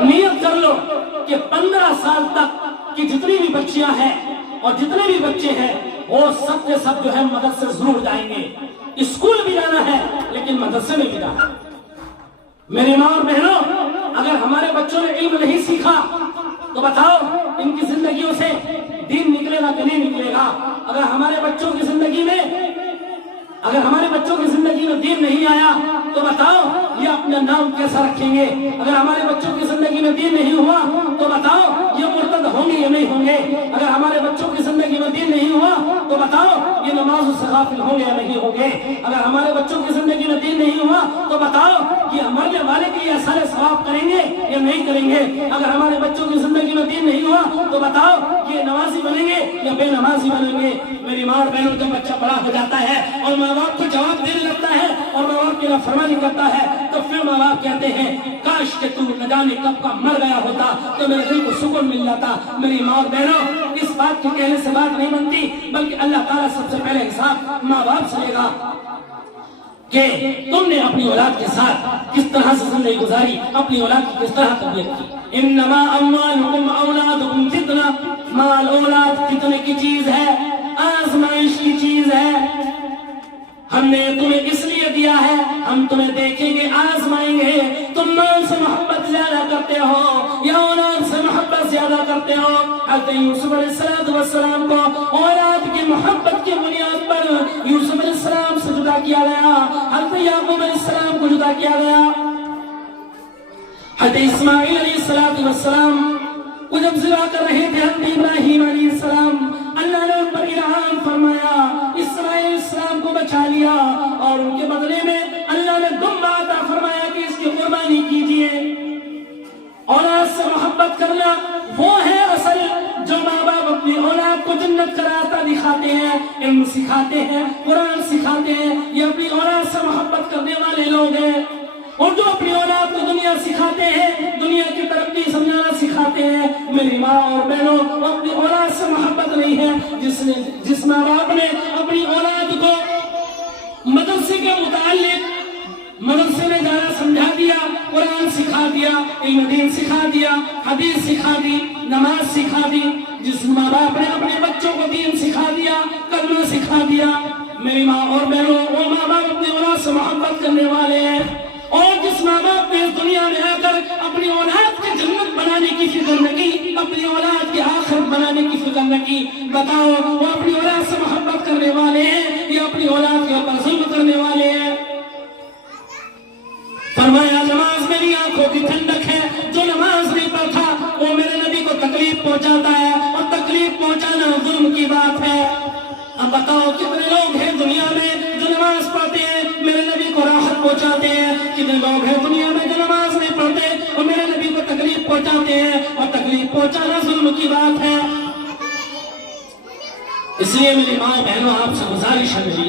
نیت کر لو کہ 15 سال تک کی جتنی بھی بچیاں ہیں اور جتنے بھی بچے ہیں وہ سب کے سب جو ہے مدرسے ضرور جائیں گے. اسکول بھی جانا ہے لیکن مدرسے میں بھی جانا ہے. میرے ماں اور بہنوں، اگر ہمارے بچوں نے علم نہیں سیکھا تو بتاؤ ان کی زندگیوں سے دین نکلے گا کہ نہیں نکلے گا؟ اگر ہمارے بچوں کی زندگی میں دین نہیں آیا تو بتاؤ یہ اپنا نام کیسا رکھیں گے؟ اگر ہمارے بچوں کی زندگی میں دین نہیں ہوا تو بتاؤ یہ مرتد ہوں گے یا نہیں ہوں گے؟ اگر ہمارے بچوں کی زندگی میں دین نہیں ہوا تو بتاؤ یہ نماز سے غافل ہوں گے یا نہیں ہوں گے؟ اگر ہمارے بچوں کی زندگی میں دین نہیں ہوا تو بتاؤ یہ مرنے والے کے لیے سارے ثواب کریں گے یا نہیں کریں گے؟ اگر ہمارے بچوں کی زندگی میں دین نہیں ہوا تو بتاؤ یہ نمازی بنیں گے یا بے نمازی بنیں گے؟ میری ماں اور بہنوں، جب بچہ بڑا ہو جاتا ہے اور ماں باپ کو جواب دینے لگتا ہے اور ماں باپ کی نافرمانی کرتا ہے تو پھر ماں باپ کہتے ہیں کاش کہ تم نہ جانے کب کا مر گیا ہوتا تو میرے دل کو سکون مل جاتا. میری ماں اور بہنوں، اس بات کی کہنے سے بات نہیں بنتی، بلکہ اللہ تعالیٰ سب سے پہلے حساب ماں باپ سے لے گا کہ تم نے اپنی اولاد کے ساتھ کس طرح سے زندگی گزاری، اپنی اولاد کی کس طرح تربیت کی. انما اموالکم اولادکم فتنہ، مال اولاد فتنے کی چیز ہے، آزمائش کی چیز ہے. ہم نے تمہیں اس لیے دیا ہے، ہم تمہیں دیکھیں گے، آزمائیں گے. تم مال سے محبت زیادہ کرتے ہو یا اولاد سے محبت زیادہ کرتے ہو؟ حضرت یوسف علیہ السلام کو اولاد کی محبت کی بنیاد پر یوسف علیہ السلام سے جدا کیا گیا، حضرت یعقوب علیہ السلام کو جدا کیا گیا. حضرت اسماعیل علیہ السلام کو جب ذبح کر رہے تھے حضرت ابراہیم علیہ السلام، اللہ نے ان پر انعام فرمایا، اسماعیل علیہ السلام کو بچا لیا اور ان کے بدلے میں اللہ نے دمبا عطا فرمایا کہ اس کی قربانی کیجئے. اولاد سے محبت کرنا وہ ہے اصل جو ماں باپ اپنی اولاد کو جنت کا راستہ دکھاتے ہیں، علم سکھاتے ہیں، قرآن سکھاتے ہیں. یہ اپنی اولاد سے محبت کرنے والے لوگ ہیں. اور جو اپنی اولاد کو دنیا سکھاتے ہیں، دنیا کی ترقی سمجھانا سکھاتے ہیں، میری ماں اور بہنوں، اپنی اولاد سے محبت نہیں ہے. جس ماں باپ نے اپنی اولاد کو مدرسے کے متعلق مدرسے میں جانا سمجھا دیا، قرآن سکھا دیا، علم دین سکھا دیا، حدیث سکھا دی، نماز سکھا دی، جس ماں باپ نے اپنے بچوں کو دین سکھا دیا، کلمہ سکھا دیا، میری ماں اور بہنوں، وہ ماں باپ اپنی اولاد سے محبت کرنے والے ہیں. اور جس ماں باپ نے اس دنیا میں آ کر اپنی اولاد کی جنت بنانے کی فکر نہ کی، اپنی اولاد کی آخرت بنانے کی فکر نہ کی، بتاؤ وہ اپنی اولاد سے محبت کرنے والے ہیں یا اپنی اولاد کے اوپر ظلم کرنے والے ہیں؟ فرمایا نماز میری آنکھوں کی ٹھنڈک ہے، جو نماز نہیں پڑھتا وہ میرے نبی کو تکلیف پہنچاتا ہے، اور تکلیف پہنچانا ظلم کی بات ہے. اب بتاؤ کتنے لوگ ہیں دنیا میں جو نماز پڑھتے ہیں میرے نبی کو راحت پہنچاتے ہیں؟ کتنے لوگ ہیں دنیا میں جو نماز نہیں پڑھتے اور میرے نبی کو تکلیف پہنچاتے ہیں؟ اور تکلیف پہنچانا ظلم کی بات ہے. اس لیے میری ماں بہنوں، آپ سے گزارش ہے میری